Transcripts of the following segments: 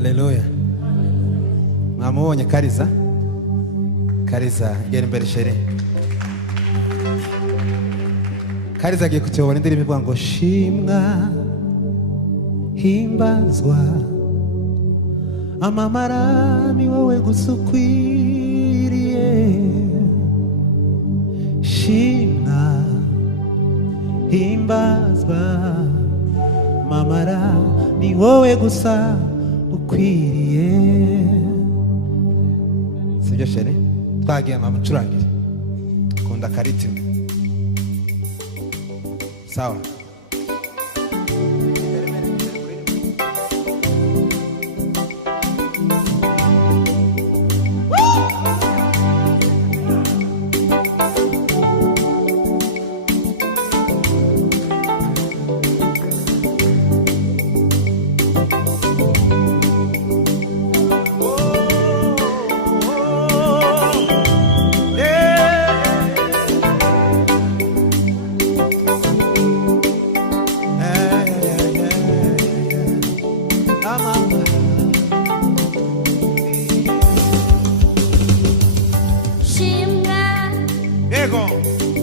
Haleluya. Mwamubonye Kariza? Kariza, gera imbere sheri. Kariza agiye kutuyobora indirimbo ivuga ngo shimwa himbazwa amamara ni wowe gusa ukwiriye. Shimwa himbazwa amamara ni wowe gusa ukwiriye. Sibyo sheri? Twagiye mucurangire. Kunda karitimo. Sawa.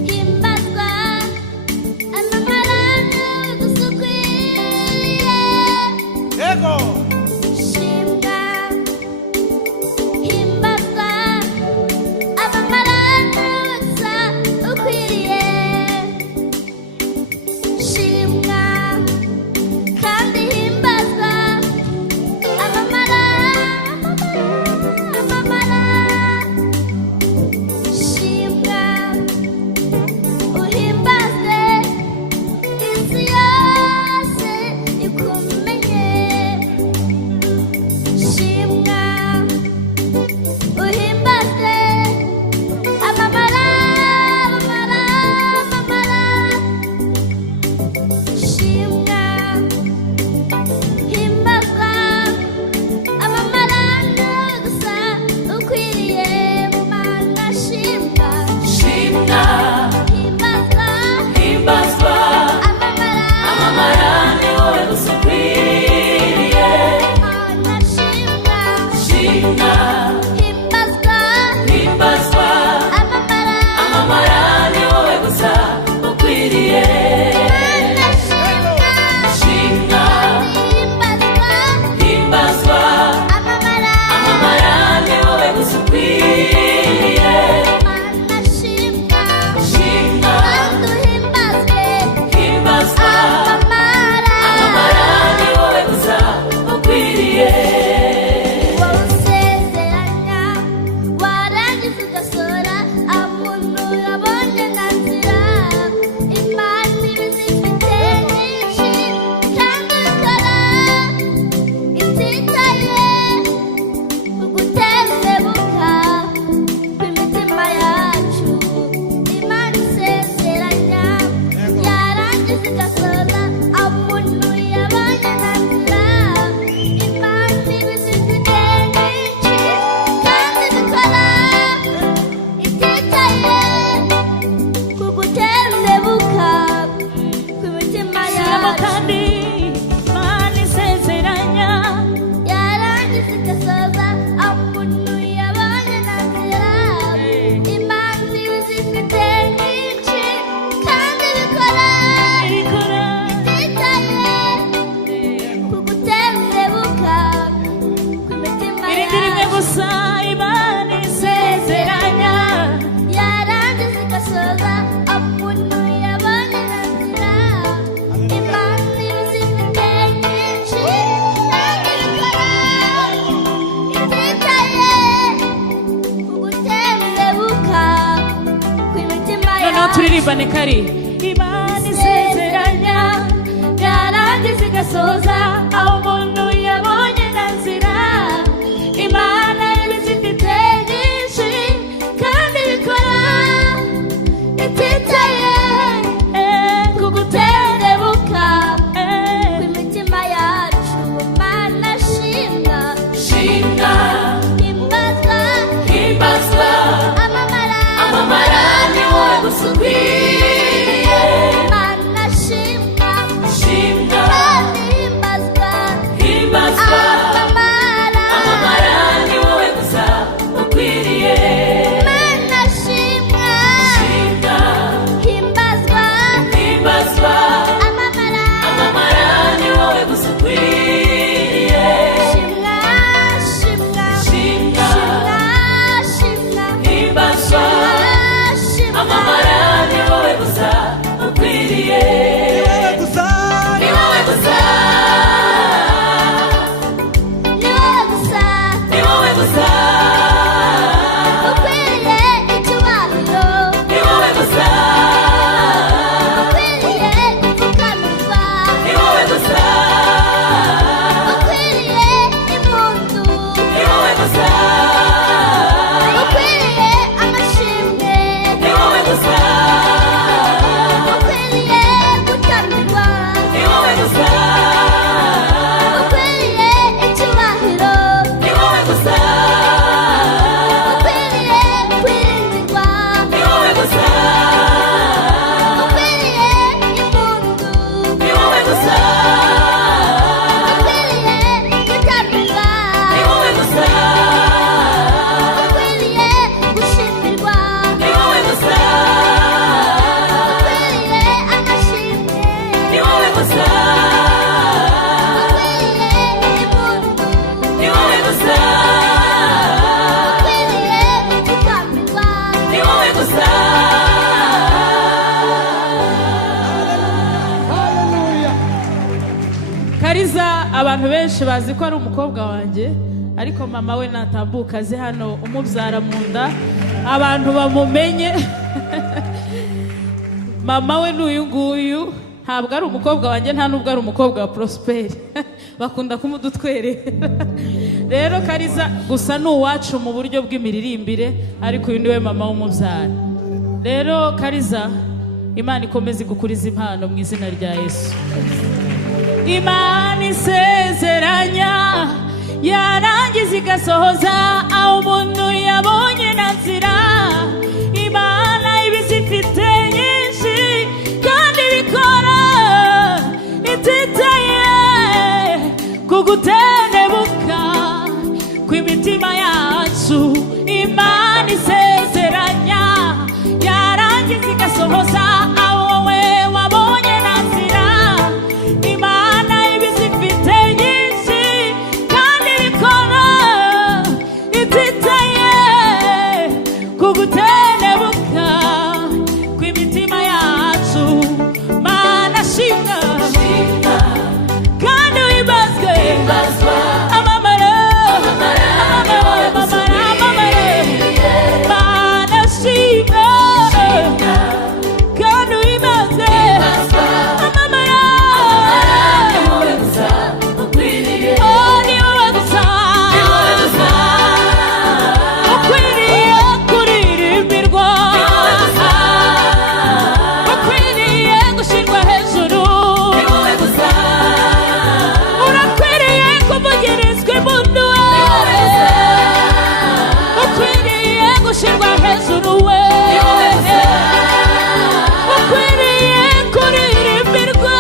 Himbazwa amamara gusa ukwiriye. Shimwa himbazwa amamara gusa ukwiriye. Shimwa kandi himbazwa amamara shimwa uhimbazwe isi yose ikumenye. Shimwa uhimbazwe amamara shimwa himbazwa amamara gusa ukwiriye. Mana shimwa Himbazwa amamara ni wowe gusa ukwiriye. Mana shimwa Shimwa himbazwa amamara ni wowe gusa ukwiriye. Shimwa himbazwa amamara ni wowe gusa ukwiriye. Shimwa himbazwa amamara ni wowe gusa ukwiriye. Usezeranya warangiza ugasora amuntu yabonye na nzira. Imana ibizifite nyinshi kandi ikora ititaye ku gutezebuka kw'imitima yacu. Imana isezeranya yarangiza igasoza umuntu yabonye na nzira. Imana ibizifite nyinshi kandi ikora ititaye ku gutezebuka kw'imitima Shyiramo yacu. kandi Imana isezeranya Yarangiza igasoza umuntu yabonye na nzira. Imana ibizifite nyinshi kandi bikora ititaye ku gutezebuka kw'imitima irindi rimwe yacu. gusa Imana isezeranya. Yarangiza igasoza umuntu yabonye na nzira. Imana ibizifite nyinshi kandi bikora ititaye ku gutezebuka kw'imitima Noneho yacu. turirimbane kari. Imana isezeranya yarangiza igasoza aho umuntu yabonye na nzira. Imana ibizifite nyinshi kandi bikora ititaye ku gutezebuka kw'imitima yacu. Mana shimwa Shimwa himbazwa amamara ni wowe gusa ukwiriye. Mana shimwa Shimwa himbazwa himbazwa abantu benshi bazi ko ari umukobwa wanjye, ariko mama we natambuka aze hano umubyara mu nda abantu bamumenye. Mama we n'uyu nguyu ntabwo ari umukobwa wanjye, nta nubwo ari umukobwa wa Prosper. Bakunda kumudutwerera. Rero Kariza gusa n'uwacu mu buryo bw'imiririmbire, ariko uyu niwe mama w'umubyara. Rero Kariza, Imana ikomeze gukuriza impano mu izina rya Yesu. Imana isezeranya yarangiza igasohoza aho umuntu yabonye na nzira. Imana ibizifite nyinshi kandi bikora ititaye kugutendebuka kw'imitima yacu. Imana isezeranya yarangiza igasohoza aho wowe wabonye na nzira. Imana ibizifite nyinshi kandi bikora ititaye kugutendebuka kw'imitima yacu. Mana shimwa kandi wibazwe amamara Mana shimwa kandi wibazwe amamara. Oh, ni wowe gusa ukwiriye kuririmbirwa, ukwiriye gushyirwa hejuru, urakwiriye kuvugirizwa impundu we, ukwiriye gushyirwa hejuru we, ukwiriye kuririmbirwa,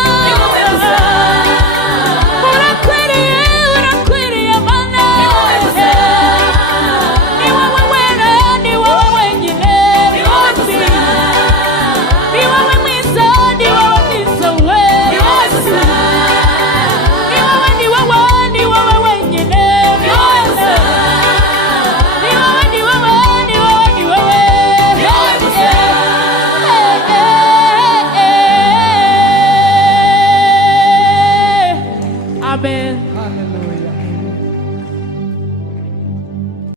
urakwiriye mana. Ni wowe wera, ni wowe wenyine, ni wowe mwiza, ni wowe mwiza we, ni wowe wenyine, ni wowe Amen.